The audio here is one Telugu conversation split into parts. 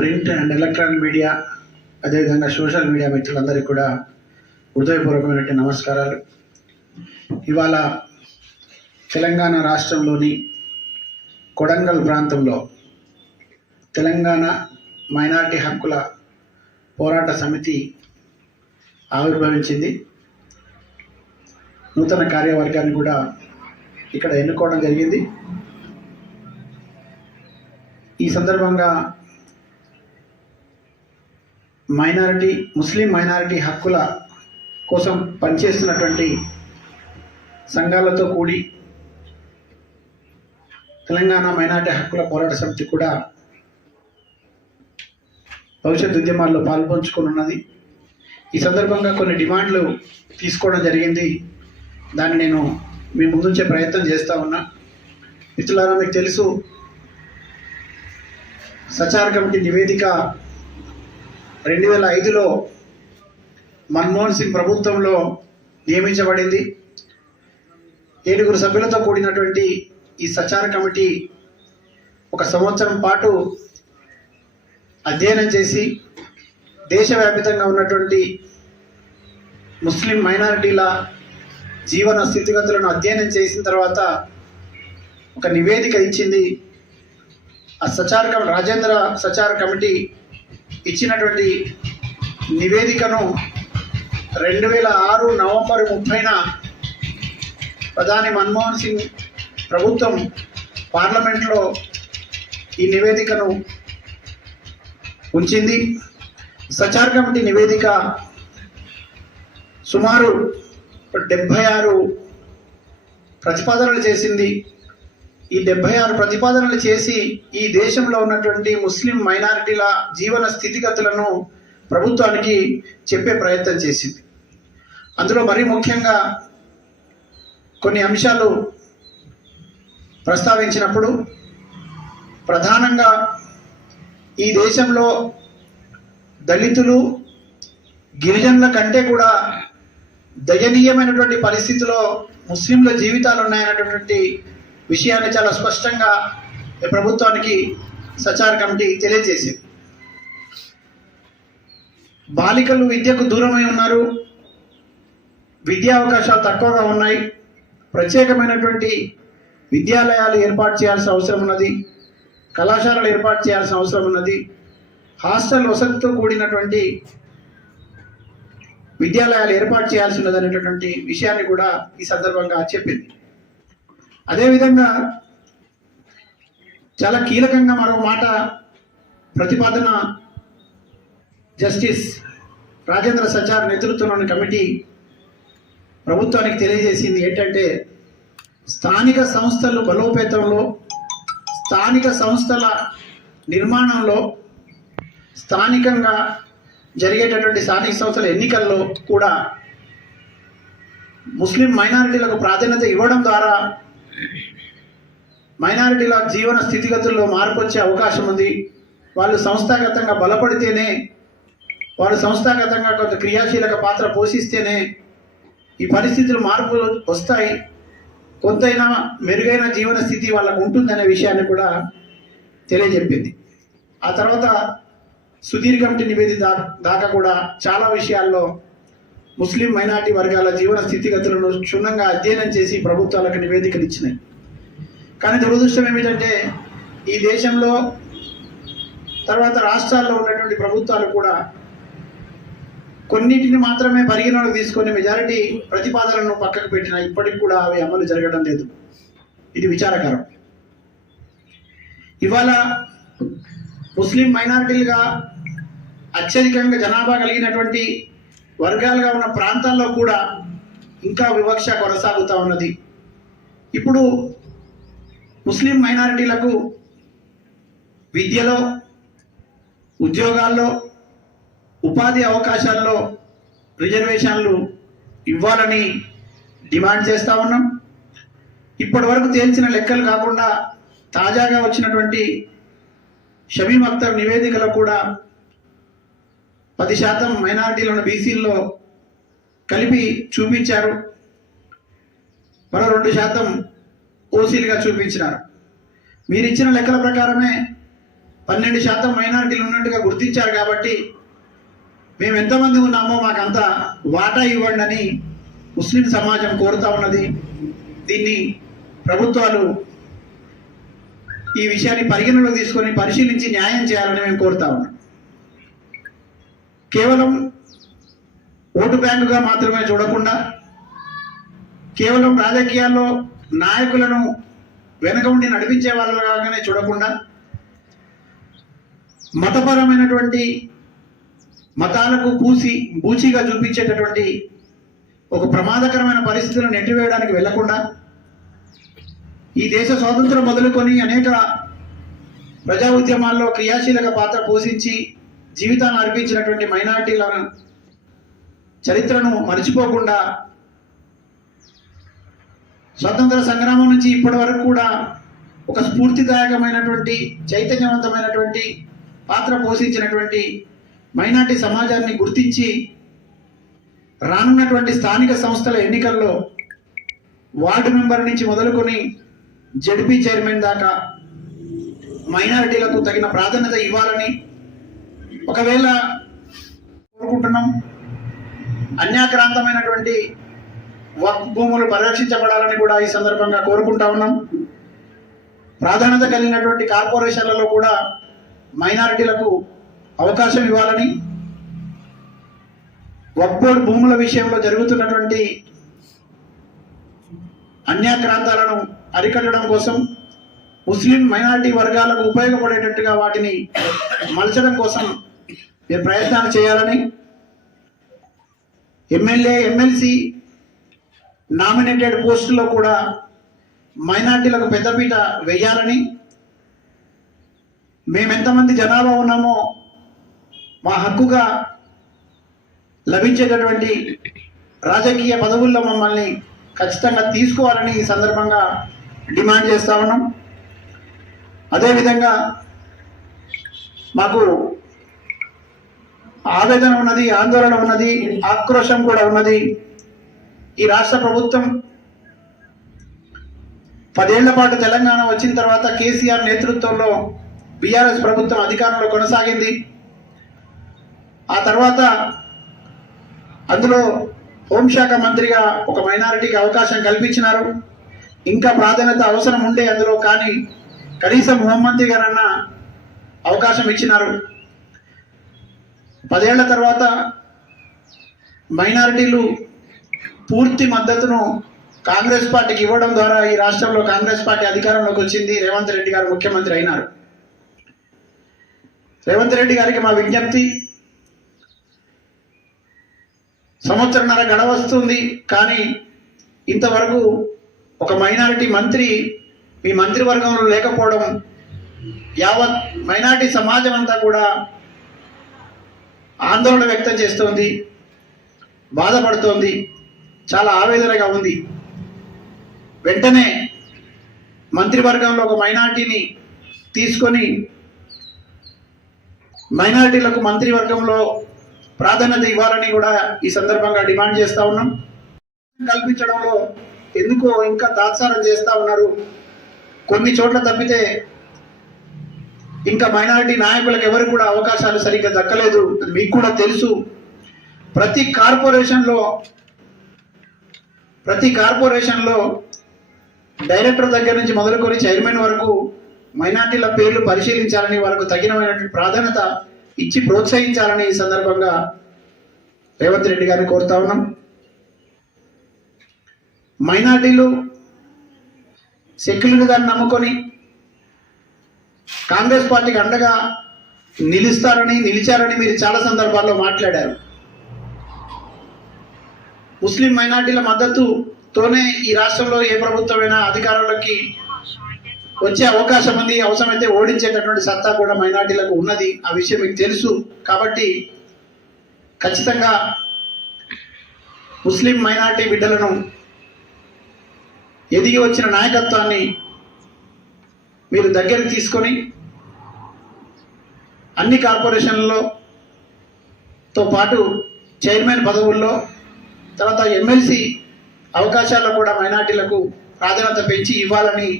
ప్రింట్ అండ్ ఎలక్ట్రానిక్ మీడియా అదేవిధంగా సోషల్ మీడియా మిత్రులందరికీ కూడా హృదయపూర్వకమైనటువంటి నమస్కారాలు. ఇవాళ తెలంగాణ రాష్ట్రంలోని కొడంగల్ ప్రాంతంలో తెలంగాణ మైనారిటీ హక్కుల పోరాట సమితి ఆవిర్భవించింది. నూతన కార్యవర్గాన్ని కూడా ఇక్కడ ఎన్నుకోవడం జరిగింది. ఈ సందర్భంగా ముస్లిం మైనారిటీ హక్కుల కోసం పనిచేస్తున్నటువంటి సంఘాలతో కూడి తెలంగాణ మైనారిటీ హక్కుల పోరాట సమితి కూడా భవిష్యత్ ఉద్యమాల్లో పాల్పంచుకున్నది. ఈ సందర్భంగా కొన్ని డిమాండ్లు తీసుకోవడం జరిగింది. దాన్ని నేను మీ ముందుంచే ప్రయత్నం చేస్తూ ఉన్నా. మిత్రులారా, మీకు తెలుసు, సచార్ కమిటీ నివేదిక 2005లో మన్మోహన్ సింగ్ ప్రభుత్వంలో నియమించబడింది. 7 సభ్యులతో కూడినటువంటి ఈ సచార్ కమిటీ 1 సంవత్సరం పాటు అధ్యయనం చేసి దేశవ్యాప్తంగా ఉన్నటువంటి ముస్లిం మైనారిటీల జీవన స్థితిగతులను అధ్యయనం చేసిన తర్వాత ఒక నివేదిక ఇచ్చింది. ఆ రాజేంద్ర సచార్ కమిటీ ఇచ్చినటువంటి నివేదికను 2006 నవంబర్ 30న ప్రధాని మన్మోహన్ సింగ్ ప్రభుత్వం పార్లమెంట్లో ఈ నివేదికను ఉంచింది. సచార్ కమిటీ నివేదిక సుమారు 76 ప్రతిపాదనలు చేసింది. ఈ 76 ప్రతిపాదనలు చేసి ఈ దేశంలో ఉన్నటువంటి ముస్లిం మైనారిటీల జీవన స్థితిగతులను ప్రభుత్వానికి చెప్పే ప్రయత్నం చేసింది. అందులో మరీ ముఖ్యంగా కొన్ని అంశాలు ప్రస్తావించినప్పుడు ప్రధానంగా ఈ దేశంలో దళితులు, గిరిజనుల కంటే కూడా దయనీయమైనటువంటి పరిస్థితిలో ముస్లింల జీవితాలు ఉన్నాయన్నటువంటి విషయాన్ని చాలా స్పష్టంగా ప్రభుత్వానికి సచార్ కమిటీ తెలియజేసింది. బాలికలు విద్యకు దూరమై ఉన్నారు, విద్యా అవకాశాలు తక్కువగా ఉన్నాయి, ప్రత్యేకమైనటువంటి విద్యాలయాలు ఏర్పాటు చేయాల్సిన అవసరం ఉన్నది, కళాశాలలు ఏర్పాటు చేయాల్సిన అవసరం ఉన్నది, హాస్టల్ వసతితో కూడినటువంటి విద్యాలయాలు ఏర్పాటు చేయాల్సి ఉన్నది అనేటటువంటి విషయాన్ని కూడా ఈ సందర్భంగా చెప్పింది. అదేవిధంగా చాలా కీలకంగా మరో మాట ప్రతిపాదన జస్టిస్ రాజేంద్ర సచార్ నేతృత్వంలోని కమిటీ ప్రభుత్వానికి తెలియజేసింది ఏంటంటే, స్థానిక సంస్థలు బలోపేతంలో, స్థానిక సంస్థల నిర్మాణంలో, స్థానికంగా జరిగేటటువంటి స్థానిక సంస్థల ఎన్నికల్లో కూడా ముస్లిం మైనారిటీలకు ప్రాధాన్యత ఇవ్వడం ద్వారా మైనారిటీల జీవన స్థితిగతుల్లో మార్పు వచ్చే అవకాశం ఉంది. వాళ్ళు సంస్థాగతంగా బలపడితేనే, వాళ్ళు సంస్థాగతంగా కొంత క్రియాశీలక పాత్ర పోషిస్తేనే ఈ పరిస్థితులు మార్పు వస్తాయి, కొంతైనా మెరుగైన జీవన స్థితి వాళ్ళకు ఉంటుందనే విషయాన్ని కూడా తెలియజెప్పింది. ఆ తర్వాత సుధీర్ కమిటీ నివేదిక దాకా కూడా చాలా విషయాల్లో ముస్లిం మైనారిటీ వర్గాల జీవన స్థితిగతులను క్షుణ్ణంగా అధ్యయనం చేసి ప్రభుత్వాలకు నివేదికలు ఇచ్చినాయి. కానీ దురదృష్టం ఏమిటంటే, ఈ దేశంలో తర్వాత రాష్ట్రాల్లో ఉన్నటువంటి ప్రభుత్వాలు కూడా కొన్నిటిని మాత్రమే పరిగణలోకి తీసుకొని మెజారిటీ ప్రతిపాదనలను పక్కకు పెట్టినా ఇప్పటికి కూడా అవి అమలు జరగడం లేదు. ఇది విచారకరం. ఇవాళ ముస్లిం మైనారిటీలుగా అత్యధికంగా జనాభా కలిగినటువంటి వర్గాలుగా ఉన్న ప్రాంతాల్లో కూడా ఇంకా వివక్ష కొనసాగుతూ ఉన్నది. ఇప్పుడు ముస్లిం మైనారిటీలకు విద్యలో, ఉద్యోగాల్లో, ఉపాధి అవకాశాల్లో రిజర్వేషన్లు ఇవ్వాలని డిమాండ్ చేస్తూ ఉన్నాం. ఇప్పటి వరకు తేల్చిన లెక్కలు కాకుండా తాజాగా వచ్చినటువంటి షమీమ్ అఖ్తర్ నివేదికలో కూడా 10% మైనారిటీలను బీసీల్లో కలిపి చూపించారు. మరో 2% ఓసీలుగా చూపించినారు. మీరు ఇచ్చిన లెక్కల ప్రకారమే 12% మైనారిటీలు ఉన్నట్టుగా గుర్తించారు. కాబట్టి మేము ఎంతమంది ఉన్నామో మాకంత వాటా ఇవ్వండి అని ముస్లిం సమాజం కోరుతా ఉన్నది. దీన్ని ప్రభుత్వాలు ఈ విషయాన్ని పరిగణలోకి తీసుకొని పరిశీలించి న్యాయం చేయాలని మేము కోరుతా ఉన్నాం. కేవలం ఓటు బ్యాంకుగా మాత్రమే చూడకుండా, కేవలం రాజకీయాల్లో నాయకులను వెనక ఉండి నడిపించే వాళ్ళగానే చూడకుండా, మతపరమైనటువంటి మతాలకు బూచిగా చూపించేటటువంటి ఒక ప్రమాదకరమైన పరిస్థితులను నెట్టివేయడానికి వెళ్లకుండా, ఈ దేశ స్వాతంత్రం మొదలుకొని అనేక ప్రజా ఉద్యమాల్లో క్రియాశీలక పాత్ర పోషించి జీవితాన్ని అర్పించినటువంటి మైనారిటీల చరిత్రను మర్చిపోకుండా, స్వతంత్ర సంగ్రామం నుంచి ఇప్పటి వరకు కూడా ఒక స్ఫూర్తిదాయకమైనటువంటి చైతన్యవంతమైనటువంటి పాత్ర పోషించినటువంటి మైనారిటీ సమాజాన్ని గుర్తించి రానున్నటువంటి స్థానిక సంస్థల ఎన్నికల్లో వార్డు మెంబర్ నుంచి మొదలుకొని జడ్పీ చైర్మన్ దాకా మైనారిటీలకు తగిన ప్రాధాన్యత ఇవ్వాలని ఒకవేళ కోరుకుంటున్నాం. అన్యాక్రాంతమైనటువంటి వక్ఫ్ భూములు పరిరక్షించబడాలని కూడా ఈ సందర్భంగా కోరుకుంటా ఉన్నాం. ప్రాధాన్యత కలిగినటువంటి కార్పొరేషన్లలో కూడా మైనారిటీలకు అవకాశం ఇవ్వాలని, వక్ఫ్ బోర్డు భూముల విషయంలో జరుగుతున్నటువంటి అన్యాక్రాంతాలను అరికట్టడం కోసం ముస్లిం మైనారిటీ వర్గాలకు ఉపయోగపడేటట్టుగా వాటిని మలచడం కోసం మీరు ప్రయత్నాలు చేయాలని, ఎమ్మెల్యే ఎమ్మెల్సీ నామినేటెడ్ పోస్టుల్లో కూడా మైనారిటీలకు పెద్దపీట వేయాలని, మేమెంతమంది జనాభా ఉన్నామో మా హక్కుగా లభించేటటువంటి రాజకీయ పదవుల్లో మమ్మల్ని ఖచ్చితంగా తీసుకోవాలని ఈ సందర్భంగా డిమాండ్ చేస్తా ఉన్నాం. అదేవిధంగా మాకు ఆవేదన ఉన్నది, ఆందోళన ఉన్నది, ఆక్రోశం కూడా ఉన్నది. ఈ రాష్ట్ర ప్రభుత్వం 10 ఏళ్ల పాటు తెలంగాణ వచ్చిన తర్వాత కేసీఆర్ నేతృత్వంలో బీఆర్ఎస్ ప్రభుత్వం అధికారంలో కొనసాగింది. ఆ తర్వాత అందులో హోంశాఖ మంత్రిగా ఒక మైనారిటీకి అవకాశం కల్పించినారు. ఇంకా ప్రాధాన్యత అవసరం ఉండే అందులో, కానీ కనీసం హోంమంత్రి గారన్నా అవకాశం ఇచ్చినారు. 10 ఏళ్ల తర్వాత మైనారిటీలు పూర్తి మద్దతును కాంగ్రెస్ పార్టీకి ఇవ్వడం ద్వారా ఈ రాష్ట్రంలో కాంగ్రెస్ పార్టీ అధికారంలోకి వచ్చింది. రేవంత్ రెడ్డి గారు ముఖ్యమంత్రి అయినారు. రేవంత్ రెడ్డి గారికి మా విజ్ఞప్తి, సంవత్సరంన్నర గడవస్తుంది కానీ ఇంతవరకు ఒక మైనారిటీ మంత్రి మీ మంత్రివర్గంలో లేకపోవడం యావత్ మైనారిటీ సమాజం అంతా కూడా ఆందోళన వ్యక్తం చేస్తోంది, బాధపడుతోంది, చాలా ఆవేదనగా ఉంది. వెంటనే మంత్రివర్గంలో ఒక మైనారిటీని తీసుకొని మైనారిటీలకు మంత్రివర్గంలో ప్రాధాన్యత ఇవ్వాలని కూడా ఈ సందర్భంగా డిమాండ్ చేస్తా ఉన్నాం. కల్పించడంలో ఎందుకో ఇంకా తాత్సారం చేస్తా ఉన్నారు. కొన్ని చోట్ల తప్పితే ఇంకా మైనారిటీ నాయకులకు ఎవరికి కూడా అవకాశాలు సరిగ్గా దక్కలేదు. అది మీకు కూడా తెలుసు. ప్రతి కార్పొరేషన్లో డైరెక్టర్ దగ్గర నుంచి మొదలుకొని చైర్మన్ వరకు మైనారిటీల పేర్లు పరిశీలించాలని, వాళ్ళకు తగినమైనటువంటి ప్రాధాన్యత ఇచ్చి ప్రోత్సహించాలని ఈ సందర్భంగా రేవంత్ రెడ్డి గారిని కోరుతా ఉన్నాం. మైనారిటీలు సెక్యులరిజాన్ని నమ్ముకొని కాంగ్రెస్ పార్టీకి అండగా నిలిచారని మీరు చాలా సందర్భాల్లో మాట్లాడారు. ముస్లిం మైనారిటీల మద్దతుతోనే ఈ రాష్ట్రంలో ఏ ప్రభుత్వమైనా అధికారంలోకి వచ్చే అవకాశం ఉంది. అవసరమైతే ఓడించేటటువంటి సత్తా కూడా మైనారిటీలకు ఉన్నది. ఆ విషయం మీకు తెలుసు. కాబట్టి ఖచ్చితంగా ముస్లిం మైనారిటీ బిడ్డలను ఎదిగి వచ్చిన నాయకత్వాన్ని మీరు దగ్గరికి తీసుకొని అన్ని కార్పొరేషన్లతో పాటు చైర్మన్ పదవుల్లో, తర్వాత ఎమ్మెల్సీ అవకాశాల్లో కూడా మైనారిటీలకు ప్రాధాన్యత పెంచి ఇవ్వాలని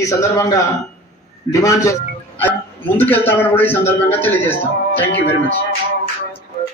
ఈ సందర్భంగా డిమాండ్ చేస్తారు. ముందుకెళ్తామని కూడా ఈ సందర్భంగా తెలియజేస్తాం. Thank you very much.